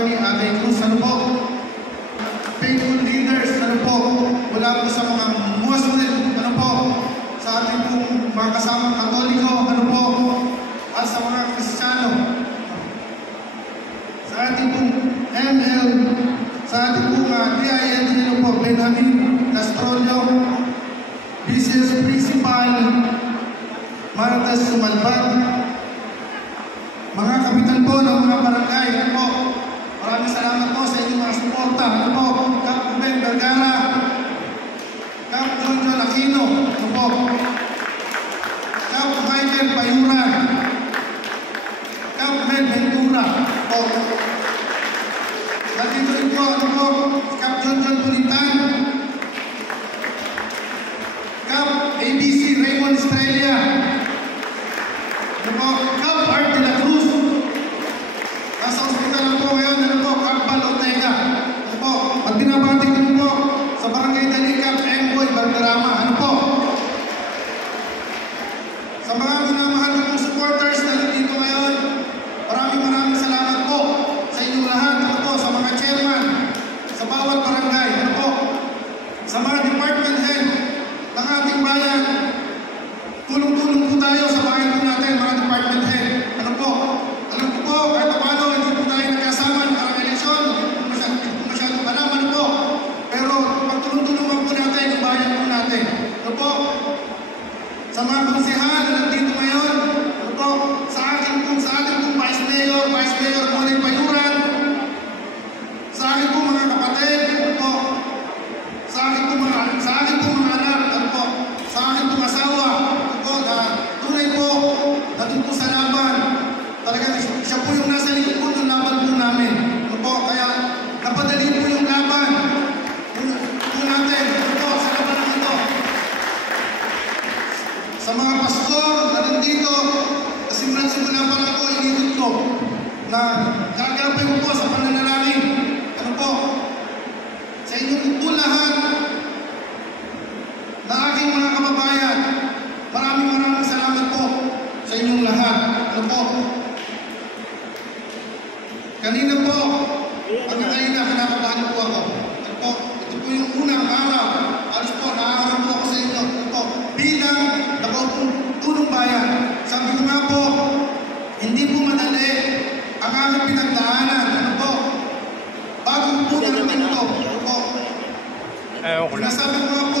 Attorney Agay Cruz, ano po? Faithful leaders, ano po? Mula po sa mga Muslim, ano po? Sa ating pong mga kasamang Katoliko, ano po? At sa mga Kristiyano. Sa ating pong ML, sa ating pong DILG, ano po? Benjamin Castrollo, BCS Principal, Martes Sumalbag, mga kapitan po ng mga barangay, ano po? Maraming salamat po sa inyong mga suporta, ano po? Kap Ben Vergara, Kap John Aquino, ano po? Kap Michael Payuran, Kap Mel Ventura, po. Nandito rin po, ano po? Kap John Pulitan, Kap ABC Raymond Estrella, ano po? Kap Art de la Cruz, nasa ospital lang po ngayon, ano po? Kap Bal Ortega, ano po? At binabati ko po sa Barangay Dalicap, Emboy, Valderrama, ano po? Sa mga minamahal ng supporters na nandito ngayon, maraming salamat po sa inyong lahat, ano po? Sa mga chairman, sa bawat barangay, ano po? Sa mga department head ng ating bayan, tulong-tulong po tayo sa bayan po natin, mga department head. Ano po? Alam ko po, kahit paano, hindi po tayo nagkasama ng karang eleksyon, hindi po masyadong alam, ano po? Pero pagtulong-tulungan po natin yung bayan po natin. Ano po? Sa mga konsehal na nandito ngayon, ano po? Sa ating pong Vice Mayor Monay Payuran, sa akin po mga kapatid, ano po? Sa akin po mga anak, ano po? Sa akin pong asawa, ano po? Na tunay po, natin po sa laban. Talaga, siya po yung nasa likod po ng laban po namin. Ano po? Kaya, napadali po yung laban po natin. Ano po? Sa laban dito. Sa mga pastor na nandito, simula pa lang po, initid ko na gagapay ko po sa pananalangin. Ano po? Sa inyong po lahat na aking mga kababayan, maraming salamat po sa inyong lahat. Ano po? Kanina po, hanggang kanina, kinakabahan po ako. Ano po? Ito po yung unang araw. Alos po, nakaharap po ako sa inyo. Ano po? Bilang nakaupong tulong bayan. Sabi ko nga po, hindi po madali ang aming pinagdaanan. Ano po? Bago po narating ito. Ano po? Sinasabi ko nga po,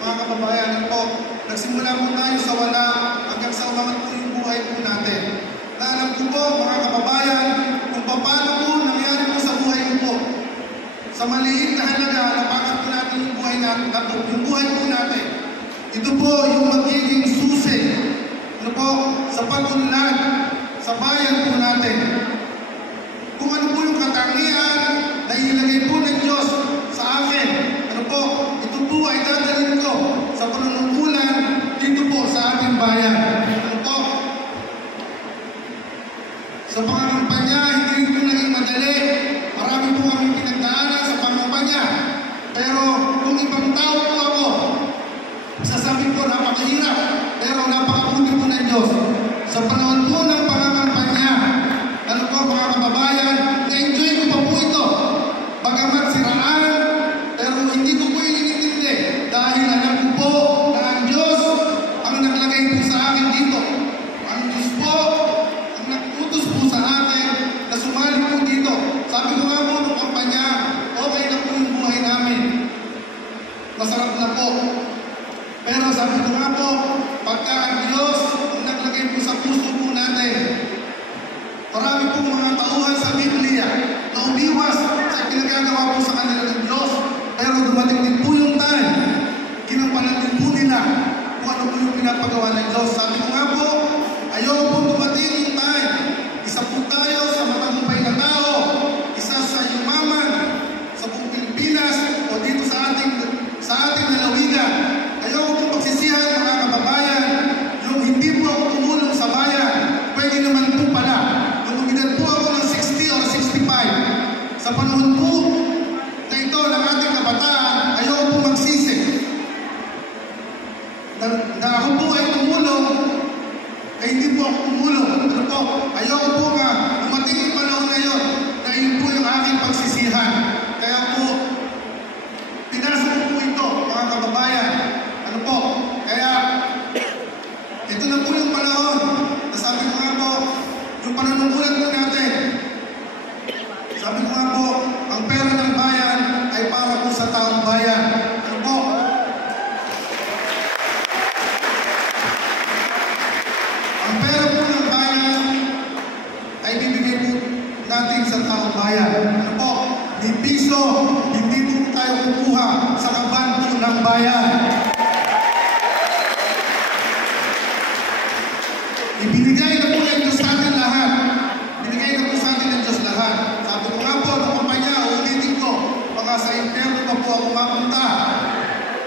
mga kababayan, ano po? Nagsimula po tayo sa wala hanggang sa umangat po yung buhay po natin. Na alam ko po, mga kababayan, kung paano po nangyari po sa buhay ko po. Sa maliit na halaga, napakat po natin yung buhay po natin. Ito po yung magiging susi, ano po, sa pag-unlad sa bayan po natin. Kung ano po yung katangian na ilagay po ng Diyos sa akin, ano po, ito po ay dadalhin ko sa panunungkulan dito po sa ating bayan. Ano po? Sa pangangampanya, hindi ito naging madali. Marami po kami pinagdaanan sa pangangampanya. Pero kung ibang tao po ako, sasabihin ko napakahirap, pero napakabuti po ng Diyos. Sa panahon po ng pangangampanya, ano po mga kababayan, na-enjoy ko pa po ito. Bagamat siraan, pero hindi ko po inintindi. Dahil alam ko po na ang Diyos ang naglagay po sa akin dito. Ang Diyos po ang nagputos po sa akin na sumali po dito. Sabi ko nga po ng kampanya, okay na po yung buhay namin. Masarap na po. Pero sabi ko nga po, pagka ang Diyos ang naglagay po sa puso po natin, marami po mga tauhan sa Biblia na umiwas sa pinagagawa po sa kanila ng Diyos. Pero dumating din po yung time, ginampanan din po nila kung ano po yung pinapagawa ng Diyos. Sabi ko nga po, ayaw po dumating yung time. Isa po tayo sa matagumpay na tao, isa sa yumaman, sa buong Pilipinas o dito sa ating lalawigan. Ayaw po pagsisihan mga kababayan, yung hindi po ako tumulong sa bayan, pwede naman po pala. Nung umidad po ako ng 60 or 65, sa panahon po na ito ng ating kabataan, ayaw po magsisi. Na ako po ay tumulong, ay hindi po ako tumulong. Ano po? Ayaw po nga, dumating yung panahon na yun, bayan. Ibinigay na po ng Diyos sa atin lahat. Binigay na po sa atin ng Diyos lahat. Sabi ko nga po, ng kumpanya, ulitin ko, baka sa impyerno pa po ako mapunta.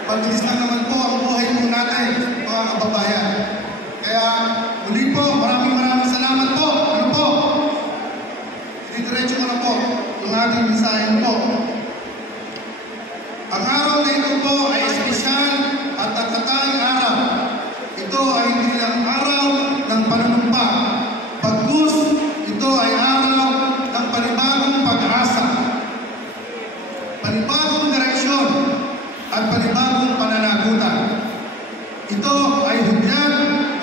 Mabilis na naman po ang buhay po natin, mga kababayan. Kaya, muli po, maraming salamat po. Ano po? Didiretso ko na po yung ating mensahe po. Ang araw na ito po ay espesyal at natatanging araw. Ito ay hindi lang araw ng panunumpa. Bagkus, ito ay araw ng panibagong pag-asa, panibagong direksyon, at panibagong pananagutan. Ito ay hudyat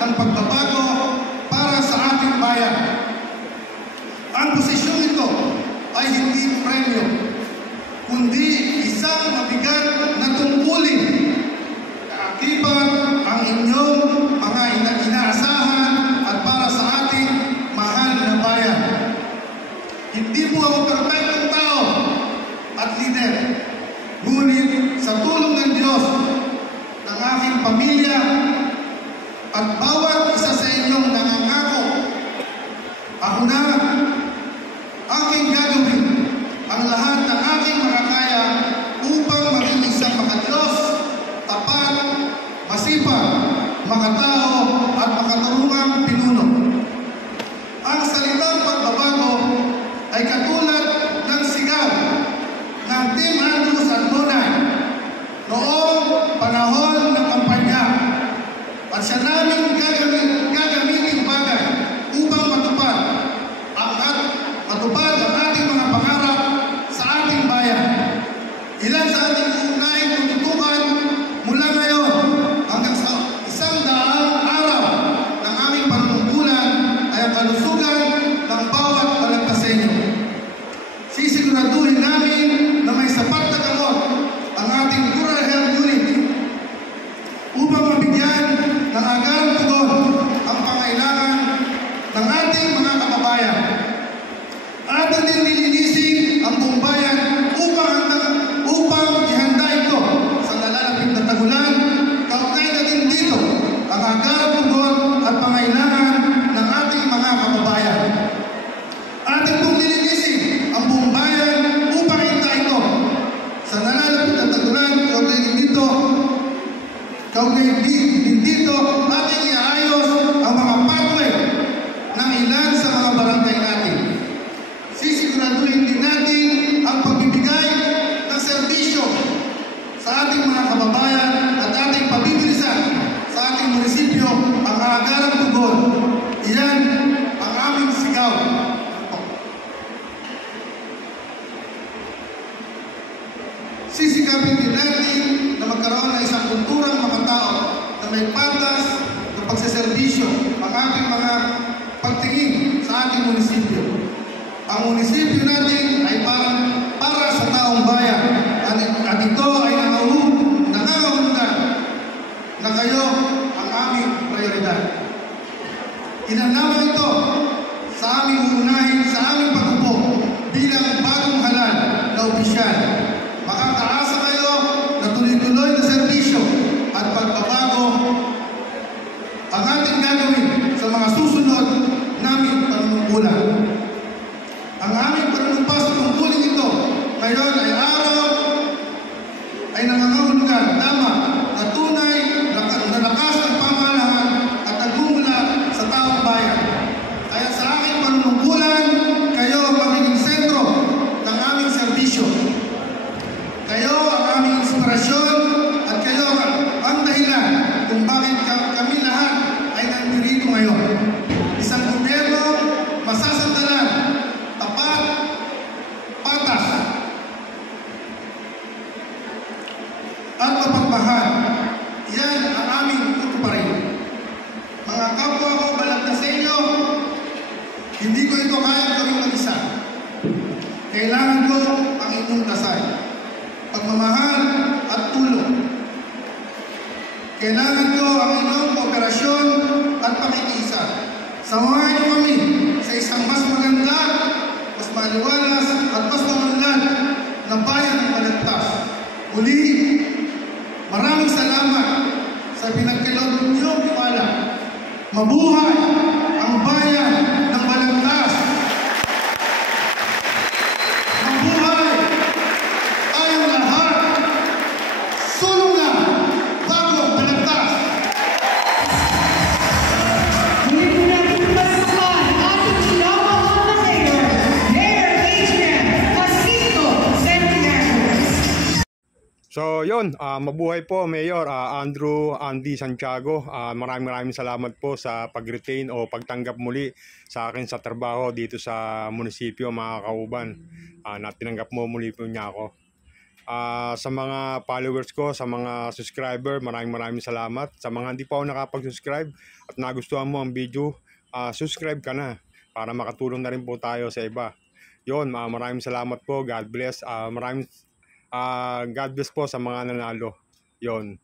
ng pagbabago para sa ating bayan. Ang posisyon ito ay hindi premyo, kundi isang mabigat na tungkulin. Kaakibat ang inyong mga inaasahan at para sa ating mahal na bayan. Hindi po ako perfectong tao at leader, ngunit sa tulong ng Diyos, ng aking pamilya, at bawat isa sa inyong nangangako, ako na aking gagawin ang lahat ng aking makakaya upang maging isang makadiyos, tapat, masipag, makatao, at makatarungang pinuno. Ang salitang pagbabago ay katulad ng sigaw ng Team Andrews at Lunay noong panahon ng kampanya, at siya namin gagamitin bagay upang matupad ang ating mga pangarap sa ating bayan. Ilan sa ating uunahin tututukan mula ngayon hanggang sa 100 araw ng aming panunungkulan ay ang kalusugan ng bawat balagtasenyo. Sisiguraduhin namin na may sapat na gamot ang ating rural health unit upang mabigyan ng agarang tugon ang pangailangan ng ating mga kababayan. Atin din nililisin ang buong bayan upang ihanda ito sa nalalapit na tagulan. Kaugnay na din dito ang agarang tugon at pangailangan ng ating mga kababayan. Atin pong nililisin ang buong bayan upang ihanda ito sa nalalapit na tagulan. Kaugnay din dito ating iayos ang mga pathway ng ilan sa mga barangay natin. Sisiguraduhin din natin ang pagbibigay ng serbisyo sa ating mga kababayan at ating pabibilisan sa ating munisipyo ang agarang tugon. Iyan ang aming sigaw. Sisikapin din natin na magkaroon ng isang kulturang makatao na may patas na pagseserbisyo ang ating mga pagtingin sa ating munisipyo. Ang munisipyo natin ay para sa taong bayan at ito ay nangangahulugan na kayo ang aming prioridad. Inanawa ito sa aming uunahin sa aming pag-upo bilang bagong halal na opisyal. Makakaasa kayo na tuloy-tuloy na serbisyo at pagbabago ang ating gagawin sa mga susunod naming panunungkulan. Ang aming panunumpa sa tungkulin ito ngayon ay araw ay nangangahulugan tama na tunay na lakas ng pamahalaan at nagmumula sa taong bayan. Kaya sa aking panunungkulan, kayo ang magiging sentro ng aming serbisyo. Kayo ang aming inspirasyon at kayo ang dahilan kung bakit kami lahat ay nandito ngayon. Isang gobyerno masasandalan, tapat, patas, at mapagmahal. Yan ang aming tutuparin. Mga kapwa ko, balagtasenyo, hindi ko ito kaya gawing mag-isa. Kailangan ko ang inyong dasal, pagmamahal at tulong. Kailangan ko ang inyong kooperasyon at pakikiisa. Samahan niyo kami sa isang mas maganda, mas maliwalas at mas maunlad na bayan ng Balagtas. Muli, maraming salamat sa pinagkaloob niyong tiwala. Mabuhay ang bayan ng Balagtas! Mabuhay tayong lahat! Sulong na bago Balagtas! Muli po natin pasukan ating pinamahal na Mayor Adrian Jacinto Santiago. So yun, mabuhay po Mayor Andrew Andy Santiago. Maraming salamat po sa pag-retain o pagtanggap muli sa akin sa trabaho dito sa munisipyo mga kauban. Na tinanggap mo muli po niya ako. Sa mga followers ko, sa mga subscriber, maraming salamat. Sa mga hindi pa ako nakapag-subscribe at nagustuhan mo ang video, subscribe ka na para makatulong na rin po tayo sa iba. Yun, maraming salamat po. God bless. God bless po sa mga nanalo. Yon.